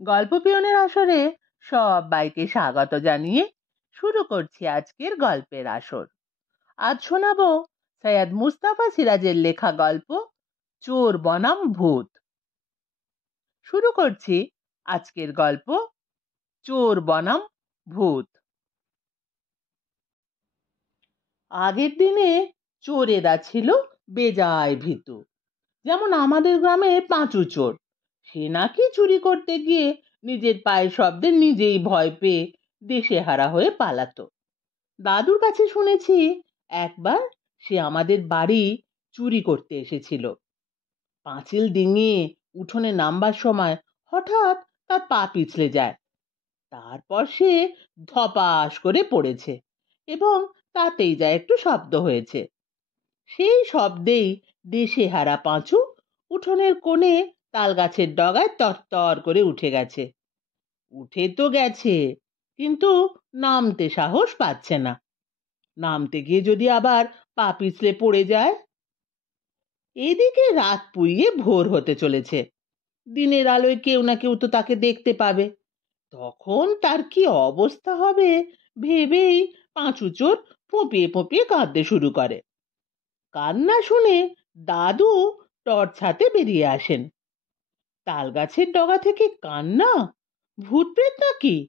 গল্প পিয়নের আসরে সবাইকে স্বাগত জানিয়ে শুরু করছি আজকের গল্পের আসর। আজ শোনাবো সৈয়দ মুস্তাফা সিরাজের লেখা গল্প চোর বনাম ভূত। শুরু করছি আজকের গল্প চোর বনাম ভূত। আগের দিনে চোরেরা ছিল বেজায় ভীতু। যেমন আমাদের গ্রামে পাঁচু চোর, সে নাকি চুরি করতে গিয়ে নিজের পায়ের শব্দে নিজেই ভয় পেয়ে দিশেহারা হয়ে পালাতো। দাদুর কাছে শুনেছি একবার সে আমাদের বাড়ি চুরি করতে এসেছিল। পাঁচিল ডিঙিয়ে উঠোনে নামবার সময় হঠাৎ তার পা পিছলে যায়। তারপর সে ধপাস করে পড়েছে এবং তাতেই যা একটু শব্দ হয়েছে। সেই শব্দেই দিশেহারা পাঁচু উঠোনের কোণে তাল গাছের ডগায় তরতর করে উঠে গেছে। উঠে তো গেছে, কিন্তু নামতে সাহস পাচ্ছে না। নামতে গিয়ে যদি আবার পা পিছলে পড়ে যায়। এদিকে রাত পুড়িয়ে ভোর হতে চলেছে। দিনের আলোয় কেউ না কেউ তো তাকে দেখতে পাবে। তখন তার কি অবস্থা হবে ভেবেই পাঁচু চোর ফোঁপিয়ে ফোঁপিয়ে কাঁদতে শুরু করে। কান্না শুনে দাদু টর্চ হাতে বেরিয়ে আসেন। তাল গাছের ডগা থেকে কান্না, ভূত প্রেত নাকি?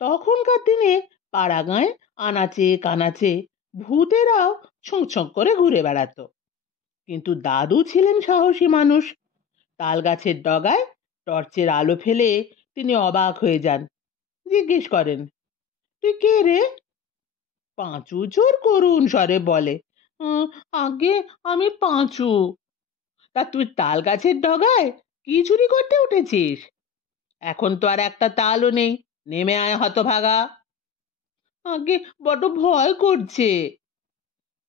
তখনকার দিনে পাড়া গাঁয়ে আনাচে কানাচে ভূতেরাও ছুঁ ছুঁ করে ঘুরে বেড়াতো। কিন্তু দাদু ছিলেন সাহসী মানুষ। তাল গাছের ডগায় টর্চের আলো ফেলে তিনি অবাক হয়ে যান। জিজ্ঞেস করেন, তুই কে রে? পাঁচু চোর করুণ স্বরে বলে, "উম, আগে আমি পাঁচু। তা তুই তাল গাছের ডগায় কি চুরি করতে উঠেছিস? এখন তো আর একটা তালও নেই, নেমে আয় হতভাগা।" আগে বড্ড ভয় করছে।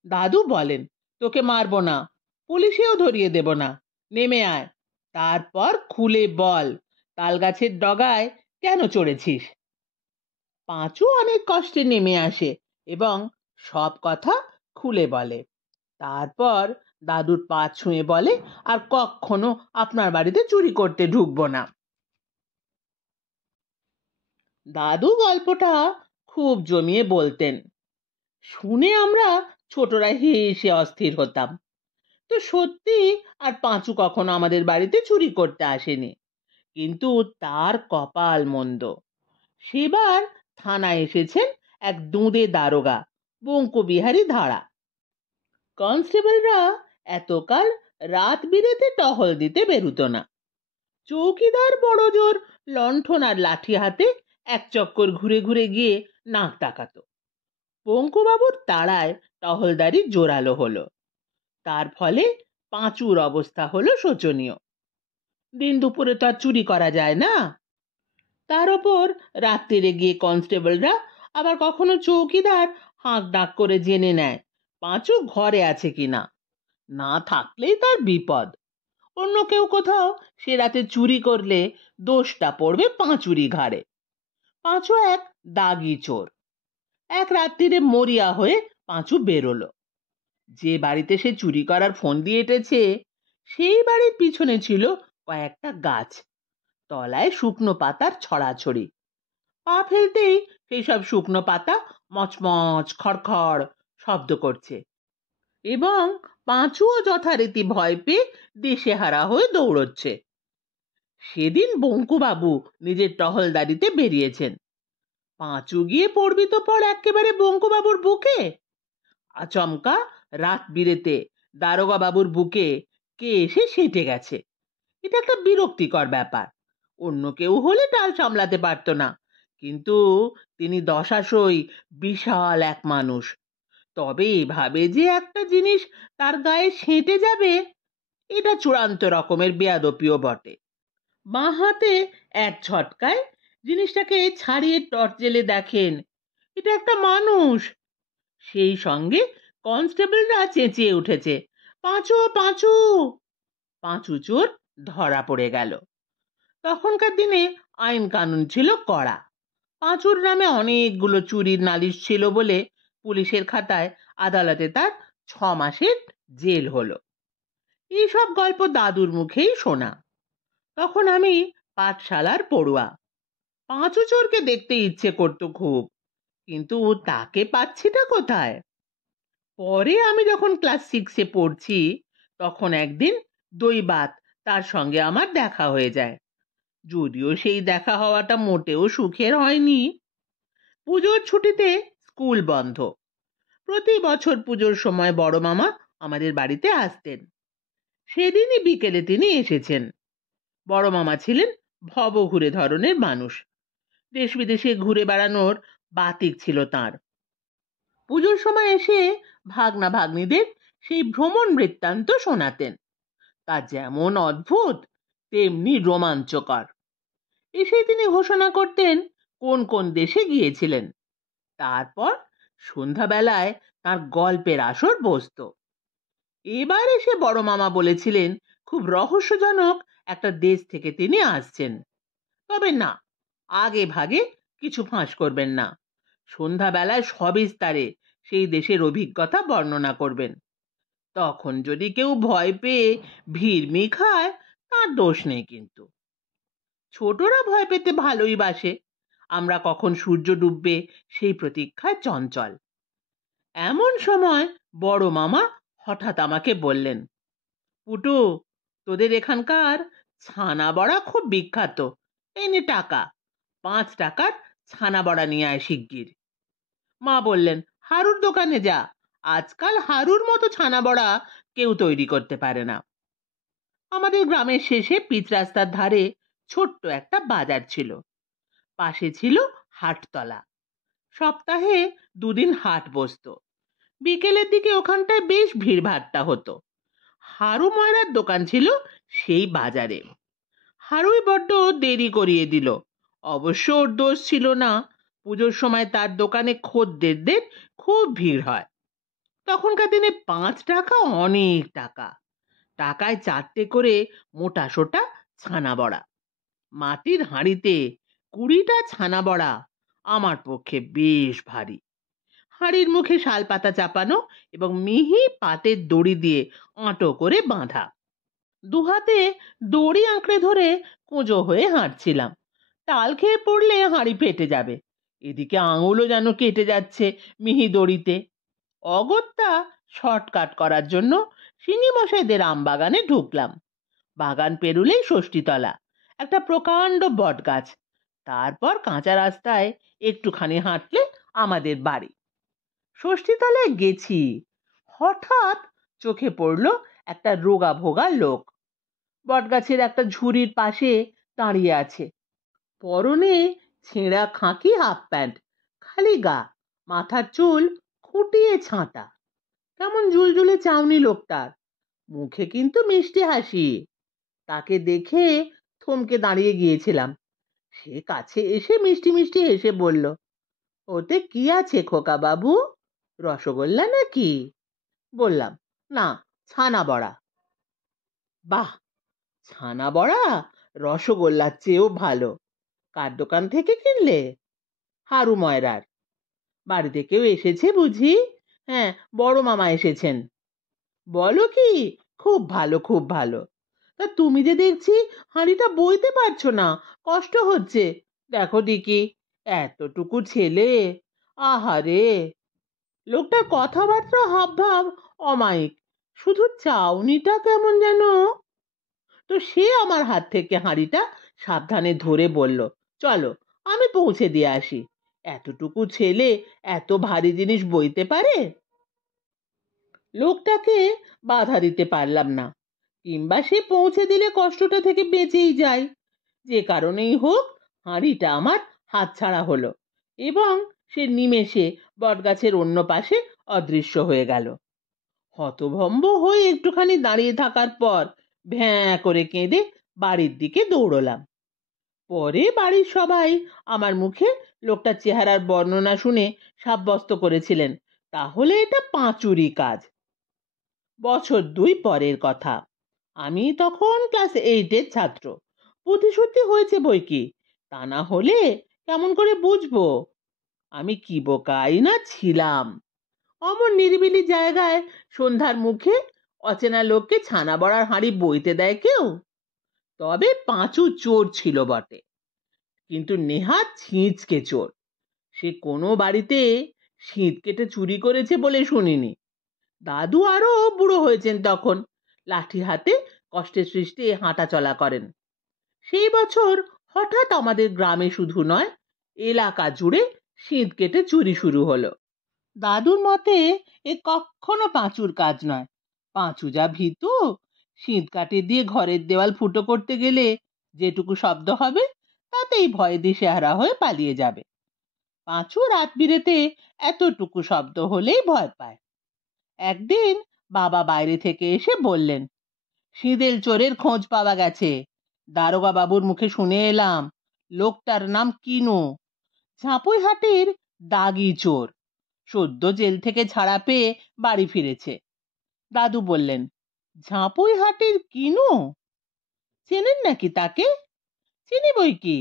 দাদু বলেন, তোকে মারবো না, পুলিশেও ধরিয়ে দেব না, নেমে আয়। তারপর খুলে বল তাল গাছের ডগায় কেন চড়েছিস। পাঁচু অনেক কষ্টে নেমে আসে এবং সব কথা খুলে বলে। তারপর দাদুর পা ছুঁয়ে বলে, আর কখনো আপনার বাড়িতে চুরি করতে ঢুকবো না। দাদু গল্পটা খুব জমিয়ে বলতেন। শুনে আমরা ছোটরা হেসে অস্থির হতাম। তো সত্যি আর পাঁচু কখনো আমাদের বাড়িতে চুরি করতে আসেনি। কিন্তু তার কপাল মন্দ। সেবার থানায় এসেছেন এক দুঁদে দারোগা, বঙ্কুবিহারী ধারা। কনস্টেবলরা এতকাল রাত বিরেতে টহল দিতে বেরুতো না। চৌকিদার বড় জোর লণ্ঠন আর লাঠি হাতে এক চক্কর ঘুরে ঘুরে গিয়ে নাক ডাকাতো। পঙ্কুবাবুর তাড়ায় টহলদারি জোরালো হলো। তার ফলে পাঁচুর অবস্থা হলো শোচনীয়। দিন দুপুরে তো আর চুরি করা যায় না। তার ওপর রাত্রিরে গিয়ে কনস্টেবলরা আবার কখনো চৌকিদার হাঁক ডাক করে জেনে নেয় পাঁচু ঘরে আছে কিনা। না থাকলেই তার বিপদ। অন্য কেউ কোথাও সে রাতে চুরি করলে দোষটা পড়বে পাঁচুরি ঘাড়ে। পাঁচু এক দাগি চোর। এক রাত্রিরে মরিয়া হয়ে পাঁচু বেরোলো। যে বাড়িতে সে চুরি করার ফোন দিয়ে এঁটেছে সেই বাড়ির পিছনে ছিল কয়েকটা গাছ, তলায় শুকনো পাতার ছড়াছড়ি। পা ফেলতেই সেই সব শুকনো পাতা মচমচ খড়খড় শব্দ করছে এবং পাঁচুও যথারীতি ভয় পেয়ে দিশেহারা হয়ে দৌড়চ্ছে। সেদিন বঙ্কুবাবু নিজের টহলদারিতে বেরিয়েছেন। পাঁচু গিয়ে পড়বি তো পড় একেবারে বঙ্কুবাবুর বুকে। আচমকা রাত বিরেতে দারোগা বাবুর বুকে কে এসে সেঁটে গেছে। এটা একটা বিরক্তিকর ব্যাপার। অন্য কেউ হলে টাল সামলাতে পারতো না, কিন্তু তিনি দশাশই বিশাল এক মানুষ। তবে এভাবে যে একটা জিনিস তার গায়ে সেঁটে যাবে, এটা চূড়ান্ত রকমের বেয়াদপিও বটে। বাঁ হাতে এক ঝটকায় জিনিসটাকে ছাড়িয়ে টর্চ জেলে দেখেন এটা একটা মানুষ। সেই সঙ্গে কনস্টেবলরা চেঁচিয়ে উঠেছে, পাঁচু পাঁচু। পাঁচু চোর ধরা পড়ে গেল। তখনকার দিনে আইন কানুন ছিল কড়া। পাঁচুর নামে অনেকগুলো চুরির নালিশ ছিল বলে পুলিশের খাতায় আদালতে তার 6 মাসের জেল হলো। এইসব গল্প দাদুর মুখেই শোনা। তখন আমি পাঠশালার পড়ুয়া। পাঁচু চোরকে দেখতে ইচ্ছে করতো খুব, কিন্তু তাকে পাচ্ছিটা কোথায়? পরে আমি যখন ক্লাস 6-এ পড়ছি, তখন একদিন দৈবাত তার সঙ্গে আমার দেখা হয়ে যায়। যদিও সেই দেখা হওয়াটা মোটেও সুখের হয়নি। পুজোর ছুটিতে স্কুল বন্ধ। প্রতি বছর পুজোর সময় বড় মামা আমাদের বাড়িতে আসতেন। সেদিনই বিকেলে তিনি এসেছেন। বড় মামা ছিলেন ভবঘুরে ধরনের মানুষ। দেশ বিদেশে ঘুরে বেড়ানোর বাতিক ছিল তার। পুজোর সময় এসে ভাগনা ভাগ্নিদের সেই ভ্রমণ বৃত্তান্ত শোনাতেন। তা যেমন অদ্ভুত তেমনি রোমাঞ্চকর। এসে তিনি ঘোষণা করতেন কোন কোন দেশে গিয়েছিলেন। তারপর সন্ধ্যাবেলায় তার গল্পের আসর বসত। এবার এসে বড় মামা বলেছিলেন খুব রহস্যজনক একটা দেশ থেকে তিনি আসছেন। তবে না, আগে ভাগে কিছু ফাঁস করবেন না। সন্ধ্যাবেলায় সবিস্তারে সেই দেশের অভিজ্ঞতা বর্ণনা করবেন। তখন যদি কেউ ভয় পেয়ে ভিড়মি খায়, তার দোষ নেই। কিন্তু ছোটরা ভয় পেতে ভালোই বাসে। আমরা কখন সূর্য ডুববে সেই প্রতীক্ষায় চঞ্চল। এমন সময় বড় মামা হঠাৎ আমাকে বললেন, পুটু, তোদের এখানকার ছানা বড়া খুব বিখ্যাত। এই নে টাকা, 5 টাকার ছানা বড়া নিয়ে আয় শিগগির। মা বললেন, হারুর দোকানে যা, আজকাল হারুর মতো ছানা বড়া কেউ তৈরি করতে পারে না। আমাদের গ্রামের শেষে পিচ রাস্তার ধারে ছোট্ট একটা বাজার ছিল। পাশে ছিল হাটতলা। সপ্তাহে 2 দিন হাট বসতো। বিকেলের দিকে ওখানটায় বেশ ভিড়ভাট্টা হতো। হারু ময়রার দোকান ছিল সেই বাজারে। হারুই বড্ড দেরি করিয়ে দিল। অবশ্য ওর দোষ ছিল না। পুজোর সময় তার দোকানে খদ্দেরদের খুব ভিড় হয়। তখনকার দিনে 5 টাকা অনেক টাকা। টাকায় 4টে করে মোটা সোটা ছানা বড়া। মাটির হাঁড়িতে 20টা ছানা বড়া আমার পক্ষে বেশ ভারী। হাঁড়ির মুখে শাল পাতা চাপানো এবং মিহি পাটের দড়ি দিয়ে আঁটো করে বাঁধা। দুহাতে দড়ি আঁকড়ে ধরে কুঁজো হয়ে হাঁটছিলাম। টাল খেয়ে পড়লে হাঁড়ি ফেটে যাবে। এদিকে আঙুলও যেন কেটে যাচ্ছে মিহি দড়িতে। অগত্যা শর্টকাট করার জন্য শিঙি মশাইদের আম বাগানে ঢুকলাম। বাগান পেরুলেই ষষ্ঠীতলা, একটা প্রকাণ্ড বট গাছ। তারপর কাঁচা রাস্তায় একটুখানি হাঁটলে আমাদের বাড়ি। ষষ্ঠীতলায় গেছি, হঠাৎ চোখে পড়ল একটা রোগা ভোগা লোক। বটগাছের একটা ঝুড়ির পাশে দাঁড়িয়ে আছে। পরনে ছেঁড়া খাকি হাফ প্যান্ট, খালি গা, মাথার চুল খুঁটিয়ে ছাঁটা। কেমন ঝুলঝুলে চাউনি লোকটার, মুখে কিন্তু মিষ্টি হাসি। তাকে দেখে থমকে দাঁড়িয়ে গিয়েছিলাম। সে কাছে এসে মিষ্টি মিষ্টি হেসে বলল, ওতে কি আছে খোকা বাবু, রসগোল্লা নাকি? বললাম, না, ছানা বড়া। বাহ, ছানা বড়া রসগোল্লার চেয়েও ভালো। কার দোকান থেকে কিনলে? হারু ময়রার। বাড়িতে কেউ এসেছে বুঝি? হ্যাঁ, বড় মামা এসেছেন। বলো কি? খুব ভালো, খুব ভালো। তা তুমি যে দেখছি হাঁড়িটা বইতে পারছো না, কষ্ট হচ্ছে। দেখো দিকি, এতটুকু ছেলে, আহারে। লোকটার কথাবার্তা হাবভাব অমায়িক, শুধু চাউনিটা কেমন যেন। তো সে আমার হাত থেকে হাঁড়িটা সাবধানে ধরে বলল, চলো আমি পৌঁছে দিয়ে আসি। এতটুকু ছেলে এত ভারী জিনিস বইতে পারে? লোকটাকে বাধা দিতে পারলাম না, কিংবা সে পৌঁছে দিলে কষ্টটা থেকে বেঁচেই যায়। যে কারণেই হোক, হাঁড়িটা আমার হাতছাড়া হলো এবং সে নিমেষে বটগাছের অন্য পাশে অদৃশ্য হয়ে গেল। হতভম্ব হয়ে একটুখানি দাঁড়িয়ে থাকার পর ভ্যাঁ করে কেঁদে বাড়ির দিকে দৌড়লাম। পরে বাড়ির সবাই আমার মুখে লোকটার চেহারার বর্ণনা শুনে সাব্যস্ত করেছিলেন তাহলে এটা পাঁচুরি কাজ। বছর 2 পরের কথা। আমি তখন ক্লাস 8-এর ছাত্র। বুদ্ধিশুদ্ধি হয়েছে বই কি, তা না হলে কেমন করে বুঝবো? আমি কি বোকাই না ছিলাম। অমন নিরিবিলি জায়গায় সন্ধ্যার মুখে অচেনা লোককে ছানা বড়ার হাঁড়ি বইতে দেয় কেউ? তবে পাঁচু চোর ছিল বটে, কিন্তু নেহাত ছিঁচকে চোর। সে কোনো বাড়িতে শীত কেটে চুরি করেছে বলে শুনিনি। দাদু আরো বুড়ো হয়েছেন তখন, লাঠি হাতে কষ্টে সৃষ্টে হাঁটা চলা করেন। সেই বছর হঠাৎ আমাদের গ্রামে শুধু নয়, এলাকা জুড়ে শীত কেটে চুরি শুরু হলো। দাদুর মতে এ কখনো পাঁচুর কাজ নয়। পাঁচু যা ভীতু, শীত কাঠি দিয়ে ঘরের দেওয়াল ফুটো করতে গেলে যেটুকু শব্দ হবে তাতেই ভয়ে দিশেহারা হয়ে পালিয়ে যাবে। পাঁচু রাত বিরেতে এতটুকু শব্দ হলেই ভয় পায়। একদিন বাবা বাইরে থেকে এসে বললেন, সিঁদেল চোরের খোঁজ পাওয়া গেছে। দারোগা বাবুর মুখে শুনে এলাম, লোকটার নাম কিনু, ঝাঁপুইহাটির দাগি চোর, সদ্য জেল থেকে ছাড়া পেয়ে বাড়ি ফিরেছে। দাদু বললেন, ঝাঁপুইহাটির কিনু? চেনেন নাকি তাকে? চিনি বই কি।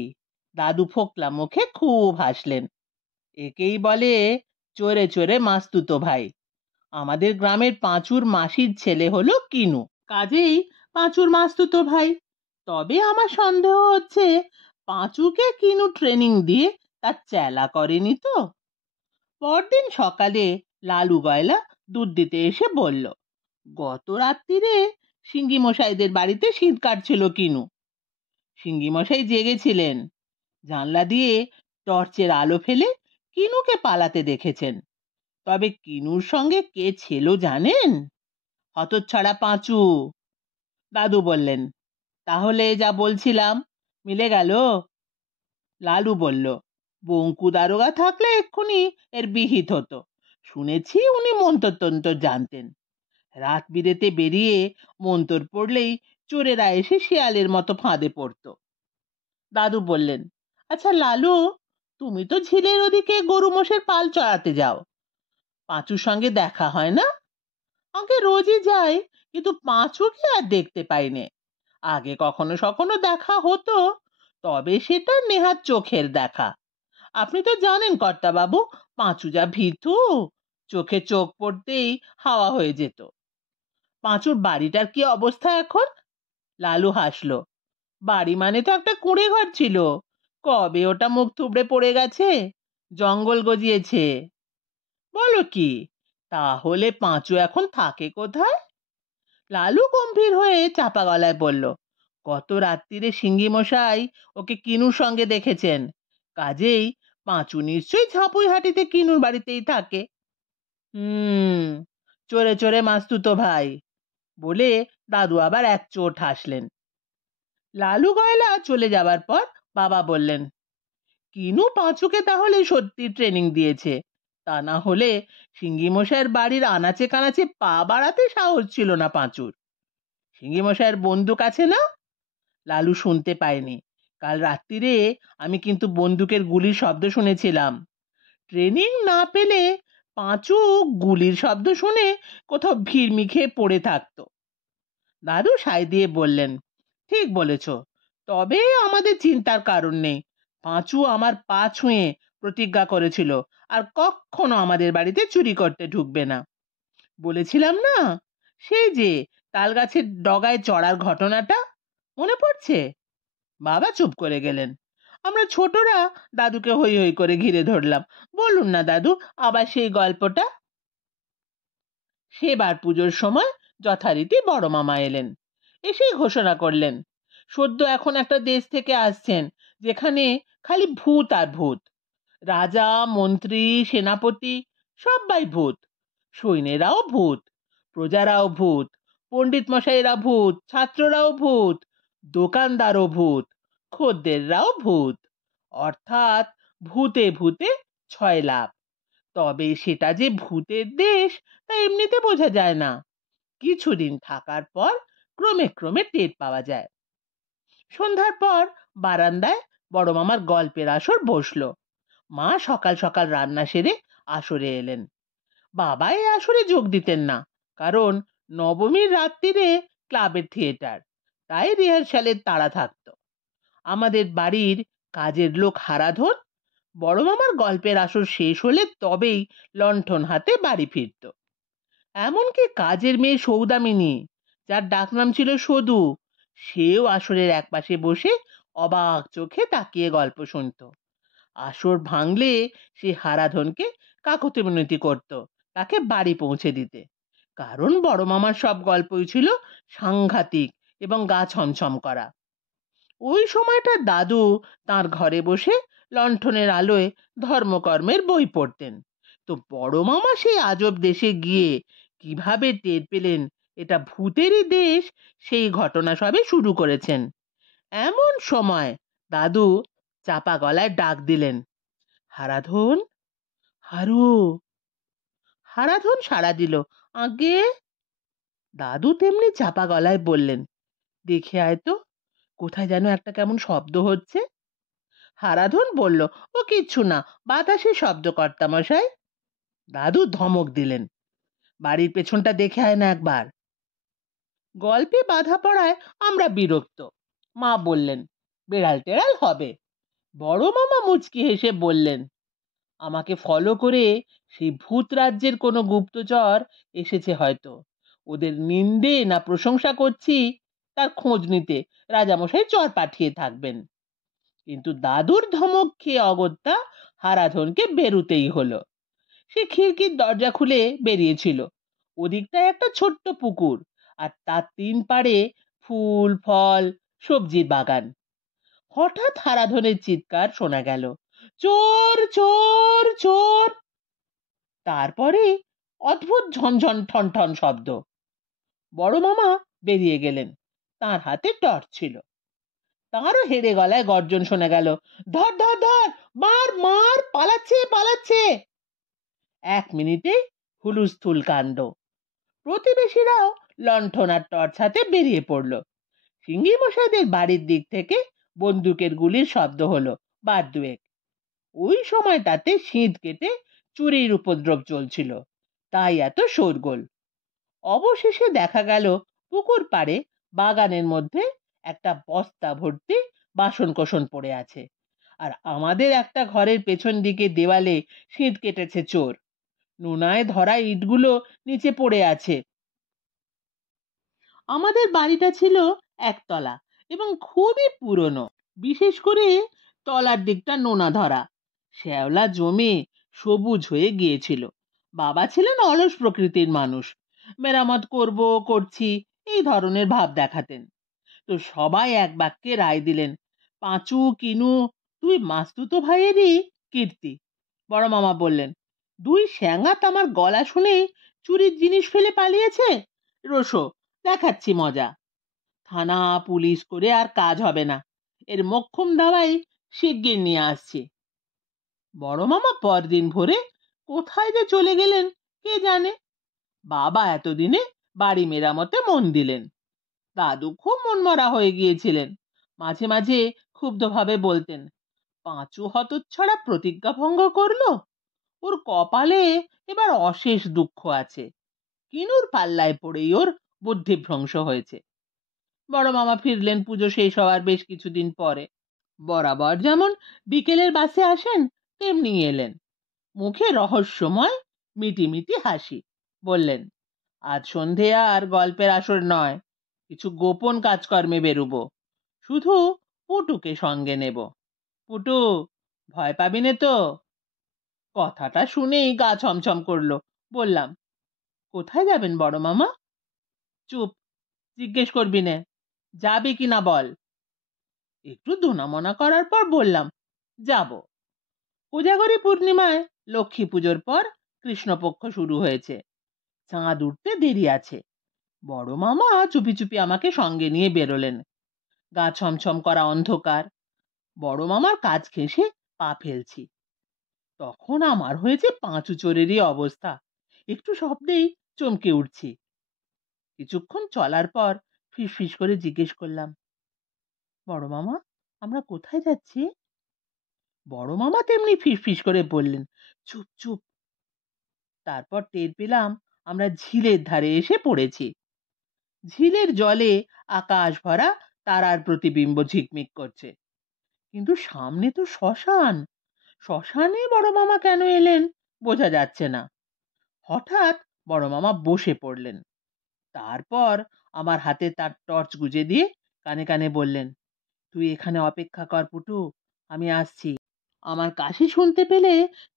দাদু ফোকলা মুখে খুব হাসলেন। একেই বলে চোরে চোরে মাস্তুতো ভাই। আমাদের গ্রামের পাঁচুর মাসির ছেলে হলো কিনু, কাজেই পাঁচুর মাস্তুতো ভাই। তবে আমার সন্দেহ হচ্ছে পাঁচুকে কিনু ট্রেনিং দিয়ে তার চেলা করেনি তো। পরদিন সকালে লালু গয়লা দুধ দিতে এসে বলল, গত রাত্রিরে সিঙ্গি মশাইদের বাড়িতে শীত কাটছিল কিনু। সিঙ্গি মশাই জেগেছিলেন, জানলা দিয়ে টর্চের আলো ফেলে কিনুকে পালাতে দেখেছেন। তবে কিনুর সঙ্গে কে ছিল জানেন? হতচ্ছাড়া পাঁচু। দাদু বললেন, তাহলে যা বলছিলাম মিলে গেল? লালু বলল, বঙ্কু দারোগা থাকলে এক্ষুনি এর বিহিত হতো। শুনেছি উনি মন্তর তন্তর জানতেন। রাত বিরেতে বেরিয়ে মন্তর পড়লেই চোরেরা এসে শিয়ালের মতো ফাঁদে পড়তো। দাদু বললেন, আচ্ছা লালু, তুমি তো ঝিলের ওদিকে গরু মোষের পাল চড়াতে যাও, পাঁচুর সঙ্গে দেখা হয় না? আগে রোজই যাই, কিন্তু পাঁচুকে আর দেখতে পাইনে। আগে কখনো সখনো দেখা হতো, তবে সেটা নেহাত চোখের দেখা। আপনি তো জানেন কর্তা বাবু, পাঁচু যা ভীতু, চোখে চোখ পড়তেই হাওয়া হয়ে যেত। পাঁচুর বাড়িটার কি অবস্থা এখন? লালু হাসলো। বাড়ি মানে তো একটা কুঁড়ে ঘর ছিল, কবে ওটা মুখ থুবড়ে পড়ে গেছে, জঙ্গল গজিয়েছে। বলো কি? তাহলে পাঁচু এখন থাকে কোথায়? লালু গম্ভীর হয়ে চাপা গলায় বলল, গত রাত্রিরে সিঙ্গি মশাই ওকে কিনুর সঙ্গে দেখেছেন, কাজেই পাঁচু নিশ্চয়ই ঝাঁপুইহাটিতে কিনুর বাড়িতেই থাকে। হুম, চোরে চোরে মাস্তুতো ভাই, বলে দাদু আবার এক চোট হাসলেন। লালু গয়লা চলে যাবার পর বাবা বললেন, কিনু পাঁচুকে তাহলে সত্যি ট্রেনিং দিয়েছে, তা না হলে সিঙ্গি মশাইয়ের বাড়ির আনাচে কানাচে পা বাড়াতে সাহস ছিল না পাঁচুর। সিঙ্গি মশাইয়ের বন্দুক আছে না? লালু শুনতে পায়নি। কাল রাত্রিরে আমি কিন্তু বন্দুকের গুলির শব্দ শুনেছিলাম। ট্রেনিং না পেলে পাঁচু গুলির শব্দ শুনে কোথাও ভিড়মি খেয়ে পড়ে থাকতো। দাদু সায় দিয়ে বললেন, ঠিক বলেছ, তবে আমাদের চিন্তার কারণ নেই। পাঁচু আমার পা ছুঁয়ে প্রতিজ্ঞা করেছিল আর কখনো আমাদের বাড়িতে চুরি করতে ঢুকবে না। বলেছিলাম না, সেই যে তাল গাছের ডগায় চড়ার ঘটনাটা মনে পড়ছে? বাবা চুপ করে গেলেন। আমরা ছোটরা দাদুকে হই হই করে ঘিরে ধরলাম। বলুন না দাদু, আবার সেই গল্পটা। সেবার পুজোর সময় যথারীতি বড় মামা এলেন। এসেই ঘোষণা করলেন, সদ্য এখন একটা দেশ থেকে আসছেন যেখানে খালি ভূত আর ভূত। রাজা, মন্ত্রী, সেনাপতি সবাই ভূত, সৈন্যেরাও ভূত, প্রজারাও ভূত, পণ্ডিত মশাইরা ভূত, ছাত্ররাও ভূত, দোকানদারও ভূত, খদ্দেররাও ভূত। অর্থাৎ ভূতে ভূতে ছয় লাভ। তবে সেটা যে ভূতের দেশ তা এমনিতে বোঝা যায় না, কিছুদিন থাকার পর ক্রমে ক্রমে টের পাওয়া যায়। সন্ধ্যার পর বারান্দায় বড় মামার গল্পের আসর বসলো। মা সকাল সকাল রান্না সেরে আসরে এলেন। বাবা এই আসরে যোগ দিতেন না, কারণ নবমীর রাত্রিরে ক্লাবের থিয়েটার, তাই রিহার্সালের তাড়া থাকতো। আমাদের বাড়ির কাজের লোক হারাধন বড় মামার গল্পের আসর শেষ হলে তবেই লণ্ঠন হাতে বাড়ি ফিরত। এমনকি কাজের মেয়ে সৌদামিনী, যার ডাকনাম ছিল সদু, সেও আসরের একপাশে বসে অবাক চোখে তাকিয়ে গল্প শুনতো। আসর ভাঙলে সে হারাধনকে কাকুতি মিনতি করত তাকে বাড়ি পৌঁছে দিতে, কারণ বড় মামার সব গল্পই ছিল সাংঘাতিক এবং গা ছমছম করা। ওই সময়টা দাদু তার ঘরে বসে লণ্ঠনের আলোয় ধর্মকর্মের বই পড়তেন। তো বড় মামা সেই আজব দেশে গিয়ে কিভাবে টের পেলেন এটা ভূতেরই দেশ, সেই ঘটনা সবে শুরু করেছেন। এমন সময় দাদু চাপা গলায় ডাক দিলেন, হারাধন, হারু। হারাধন সাড়া দিল, আগে। দাদু তেমনি চাপা গলায় বললেন, দেখে আয় তো, কোথায় যেন একটা কেমন শব্দ হচ্ছে। হারাধন বলল, ও কিচ্ছু না, বাতাসে শব্দ কর্তা মশাই। দাদু ধমক দিলেন, বাড়ির পেছনটা দেখে আয় না একবার। গল্পে বাধা পড়ায় আমরা বিরক্ত। মা বললেন, বেড়াল টেড়াল হবে। বড় মামা মুচকি হেসে বললেন, আমাকে ফলো করে সেই ভূত রাজ্যের কোনো গুপ্তচর এসেছে হয়তো। ওদের নিন্দে না প্রশংসা করছি তার খোঁজ নিতে রাজামশাই চর পাঠিয়ে থাকবেন। কিন্তু দাদুর ধমক খেয়ে অগত্যা হারাধনকে বেরুতেই হলো। সে খিড়কির দরজা খুলে বেরিয়েছিল। ওদিকটায় একটা ছোট্ট পুকুর, আর তার তিন পাড়ে ফুল ফল সবজির বাগান। হঠাৎ হারাধনের চিৎকার শোনা গেল, চোর চোর চোর। তারপরে অদ্ভুত ঝনঝন ঠন ঠন শব্দ। বড় মামা বেরিয়ে গেলেন, তার হাতে টর্চ ছিল। তারও হেড়ে গলায় গর্জন শোনা গেল, ধর ধর ধর, মার মার, পালাচ্ছে পালাচ্ছে। এক মিনিটে হুলুস্থুল কাণ্ড। প্রতিবেশীরাও লণ্ঠন আর টর্চ হাতে বেরিয়ে পড়ল। সিঙ্গি মশাইদের বাড়ির দিক থেকে বন্দুকের গুলির শব্দ হলো বার দুয়েক। ওই সময়টাতে শীত কেটে চুরির উপদ্রব চলছিল, তাই এত শোরগোল। অবশেষে দেখা গেল পুকুর পাড়ে বাগানের মধ্যে একটা বস্তা ভর্তি বাসন কোসন পড়ে আছে, আর আমাদের একটা ঘরের পেছন দিকে দেওয়ালে শীত কেটেছে চোর। নোনায় ধরা ইটগুলো নিচে পড়ে আছে। আমাদের বাড়িটা ছিল একতলা এবং খুবই পুরনো। বিশেষ করে তলার দিকটা নোনা ধরা, শ্যাওলা জমে সবুজ হয়ে গিয়েছিল। বাবা ছিলেন অলস প্রকৃতির মানুষ, মেরামত করব করছি এই ধরনের ভাব দেখাতেন। তো সবাই এক বাক্যে রায় দিলেন, পাঁচু কিনু তুই মাস্তুতো ভাইয়েরই কীর্তি। বড় মামা বললেন, দুই শ্যাঙাত আমার গলা শুনে চুরির জিনিস ফেলে পালিয়েছে, রোসো দেখাচ্ছি মজা। থানা পুলিশ করে আর কাজ হবে না, এর মোক্ষম দাওয়াই শিগগির নিয়ে আসছি। বড় মামা পরদিন ভোরে কোথায় যে চলে গেলেন কে জানে। বাবা এতদিনে বাড়ি মেরামতে মন দিলেন। দাদু খুব মনমরা হয়ে গিয়েছিলেন। মাঝে মাঝে ক্ষুব্ধভাবে বলতেন, পাঁচু হতচ্ছাড়া প্রতিজ্ঞা ভঙ্গ করলো, ওর কপালে এবার অশেষ দুঃখ আছে। কিনুর পাল্লায় পড়েই ওর বুদ্ধিভ্রংশ হয়েছে। বড় মামা ফিরলেন পুজো শেষ হওয়ার বেশ কিছুদিন পরে। বরাবর যেমন বিকেলের বাসে আসেন তেমনি এলেন, মুখে রহস্যময় মিটিমিটি হাসি। বললেন, আজ সন্ধে আর গল্পের আসর নয়, কিছু গোপন কাজকর্মে বেরুবো, শুধু পুটুকে সঙ্গে নেব। পুটু, ভয় পাবি নে তো? কথাটা শুনেই গা ছমছম করলো। বললাম, কোথায় যাবেন বড় মামা? চুপ, জিজ্ঞেস করবি নে, যাবি কিনা বল। একটু দোনামনা করার পর বললাম, যাব। কোজাগরী পূর্ণিমায় লক্ষ্মী পুজোর পর কৃষ্ণপক্ষ শুরু হয়েছে, চাঁদ উঠতে দেরি আছে। বড় মামা চুপি চুপি আমাকে সঙ্গে নিয়ে বেরোলেন। গা ছমছম করা অন্ধকার, বড় মামার কাজ ঘেঁষে পা ফেলছি। তখন আমার হয়েছে পাঁচু চোরেরই অবস্থা, একটু শব্দেই চমকে উঠছি। কিছুক্ষণ চলার পর ফিসফিস করে জিজ্ঞেস করলাম, বড় মামা, আমরা কোথায় যাচ্ছি? বড় মামা তেমনি ফিসফিস করে বললেন, চুপ চুপ। তারপর টের পেলাম আমরা ঝিলের ধারে এসে পড়েছি। ঝিলের জলে আকাশ ভরা তারার প্রতিবিম্ব ঝিকমিক করছে। কিন্তু সামনে তো শ্মশান, শ্মশানে বড় মামা কেন এলেন বোঝা যাচ্ছে না। হঠাৎ বড় মামা বসে পড়লেন, তারপর আমার হাতে তার টর্চ গুজে দিয়ে কানে কানে বললেন, তুই এখানে অপেক্ষা কর পুটু, আমি আসছি। আমার কাশি শুনতে পেলে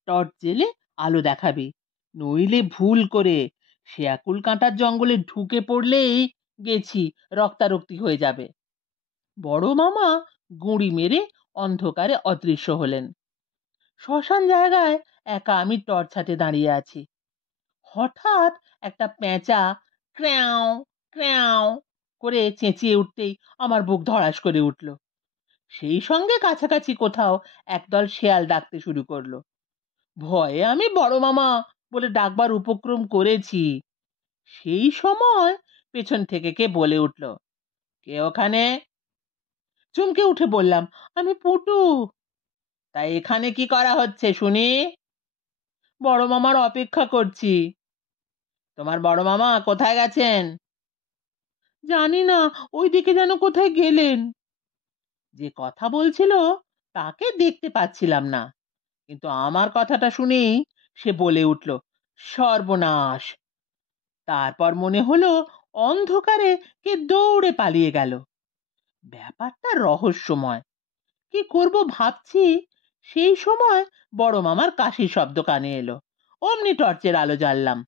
টর্চ জেলে আলো দেখাবি, নইলে ভুল করে শেয়াকুল কাঁটার জঙ্গলে ঢুকে পড়লেই গেছি, রক্তারক্তি হয়ে যাবে। বড় মামা গুঁড়ি মেরে অন্ধকারে অদৃশ্য হলেন। শ্মশান জায়গায় একা আমি টর্চ হাতে দাঁড়িয়ে আছি। হঠাৎ একটা পেঁচা ক্র্যাও ক্র্যাও করে চেঁচিয়ে উঠতেই আমার বুক ধড়াস করে উঠল। সেই সঙ্গে কাছাকাছি কোথাও একদল শেয়াল ডাকতে শুরু করলো। ভয়ে আমি বড় মামা বলে ডাকবার উপক্রম করেছি, সেই সময় পেছন থেকে কে বলে উঠল, কে ওখানে? চমকে উঠে বললাম, আমি পুটু। তাই এখানে কি করা হচ্ছে শুনি? বড় মামার অপেক্ষা করছি। তোমার বড় মামা কোথায় গেছেন? জানি না, ওইদিকে যেন কোথায় গেলেন। যে কথা বলছিল তাকে দেখতে পাচ্ছিলাম না, কিন্তু আমার কথাটা শুনেই সে বলে উঠল, সর্বনাশ। তারপর মনে হলো অন্ধকারে কে দৌড়ে পালিয়ে গেল। ব্যাপারটা রহস্যময়। কি করব ভাবছি, সেই সময় বড় মামার কাশির শব্দ কানে এলো। অমনি টর্চের আলো জ্বাললাম।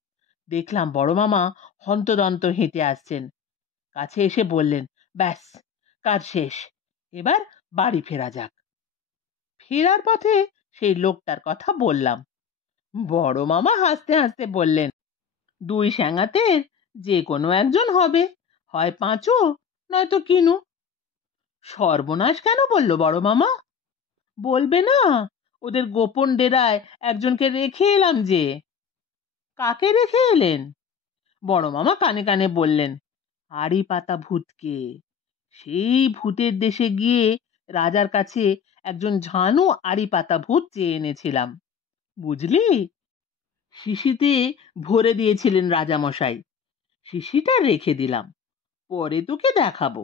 দেখলাম বড় মামা হন্তদন্ত হেঁটে আসছেন। কাছে এসে বললেন, ব্যাস, কাজ শেষ, এবার বাড়ি ফেরা যাক। ফেরার পথে সেই লোকটার কথা বললাম। বড় মামা হাসতে হাসতে বললেন, দুই স্যাঙাতের যে কোনো একজন হবে, হয় পাঁচু নয়তো কিনু। সর্বনাশ কেন বলল বড় মামা? বলবে না, ওদের গোপন ডেরায় একজনকে রেখে এলাম যে। কাকে রেখে এলেন? বড় মামা কানে কানে বললেন, আড়ি পাতা ভূতকে। সেই ভূতের দেশে গিয়ে রাজার কাছে একজন ঝানু আড়ি পাতা ভূত চেয়ে এনেছিলাম, বুঝলি? শিশিতে ভরে দিয়েছিলেন রাজামশাই, শিশিটা রেখে দিলাম, পরে তোকে দেখাবো।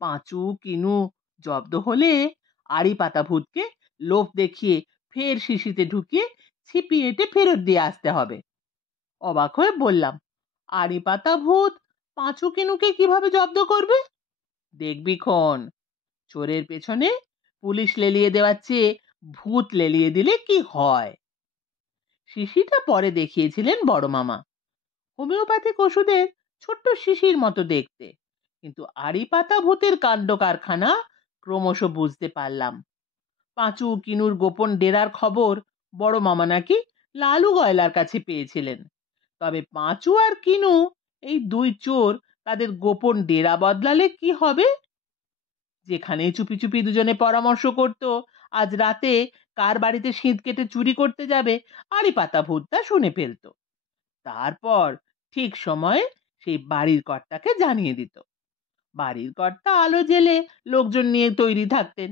পাঁচু কিনু জব্দ হলে আড়ি পাতা ভূতকে লোভ দেখিয়ে ফের শিশিতে ঢুকিয়ে ছিপি এঁটে ফেরত দিয়ে আসতে হবে। অবাক হয়ে বললাম, আড়ি পাতা ভূত পাঁচু কিনুকে কিভাবে জব্দ করবে? দেখবি ক্ষণ, চোরের পেছনে পুলিশ লেলিয়ে দেওয়ার চেয়ে ভূত লেলিয়ে দিলে কি হয়। শিশিটা পরে দেখিয়েছিলেন বড় মামা, হোমিওপ্যাথিক ওষুধের ছোট্ট শিশির মতো দেখতে, কিন্তু আড়ি পাতা ভূতের কাণ্ড কারখানা ক্রমশ বুঝতে পারলাম। পাঁচু কিনুর গোপন ডেরার খবর বড় মামা নাকি লালু গয়লার কাছে পেয়েছিলেন। তবে পাঁচু আর কিনু, এই দুই চোর, তাদের গোপন ডেরা বদলালে কি হবে? যেখানেই চুপি চুপি দুজনে পরামর্শ করত আজ রাতে কার বাড়িতে শীত কেটে চুরি করতে যাবে, আড়ি পাতা ভূতটা শুনে ফেলতো। তারপর ঠিক সময়ে সেই বাড়ির কর্তাকে জানিয়ে দিত। বাড়ির কর্তা আলো জেলে লোকজন নিয়ে তৈরি থাকতেন।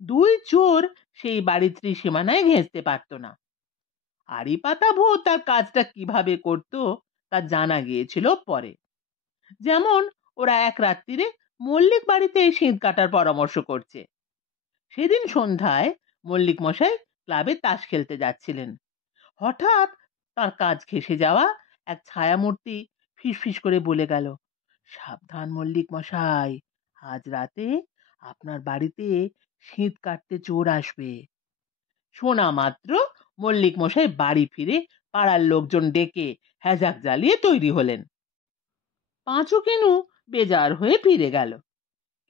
দুই চোর সেই বাড়ির ত্রিসীমানায় ঘেঁষতে পারত না। আড়ি পাতা ভূত তার কাজটা কিভাবে করত তা জানা গিয়েছিল পরে। যেমন ওরা এক রাত্রিরে মল্লিক বাড়িতে শীত কাটার পরামর্শ করছে। সেদিন সন্ধ্যায় মল্লিক মশাই ক্লাবে তাস খেলতে যাচ্ছিলেন। হঠাৎ তার কাজ ঘেঁষে যাওয়া এক ছায়ামূর্তি ফিসফিস করে বলে গেল, সাবধান মল্লিক মশাই, আজ রাতে আপনার বাড়িতে শীত কাটতে চোর আসবে। শোনা মাত্র মল্লিক মশাই বাড়ি ফিরে পাড়ার লোকজন ডেকে হ্যাজাক জ্বালিয়ে তৈরি হলেন। পাঁচু কেনু বেজার হয়ে ফিরে গেল।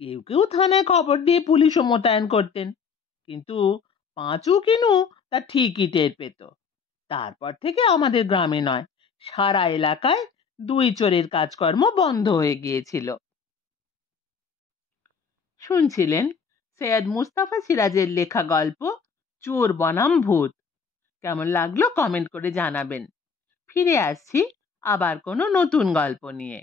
কেউ কেউ থানায় খবর দিয়ে পুলিশও মোতায়েন করতেন, কিন্তু পাঁচু কেনু তা ঠিকই টের পেত। তারপর থেকে আমাদের গ্রামে নয়, সারা এলাকায় দুই চোরের কাজকর্ম বন্ধ হয়ে গিয়েছিল। শুনছিলেন সৈয়দ মুস্তাফা সিরাজের লেখা গল্প চোর বনাম ভূত। কেমন লাগলো কমেন্ট করে জানাবেন। ফিরে আসছি আবার কোনো নতুন গল্প নিয়ে।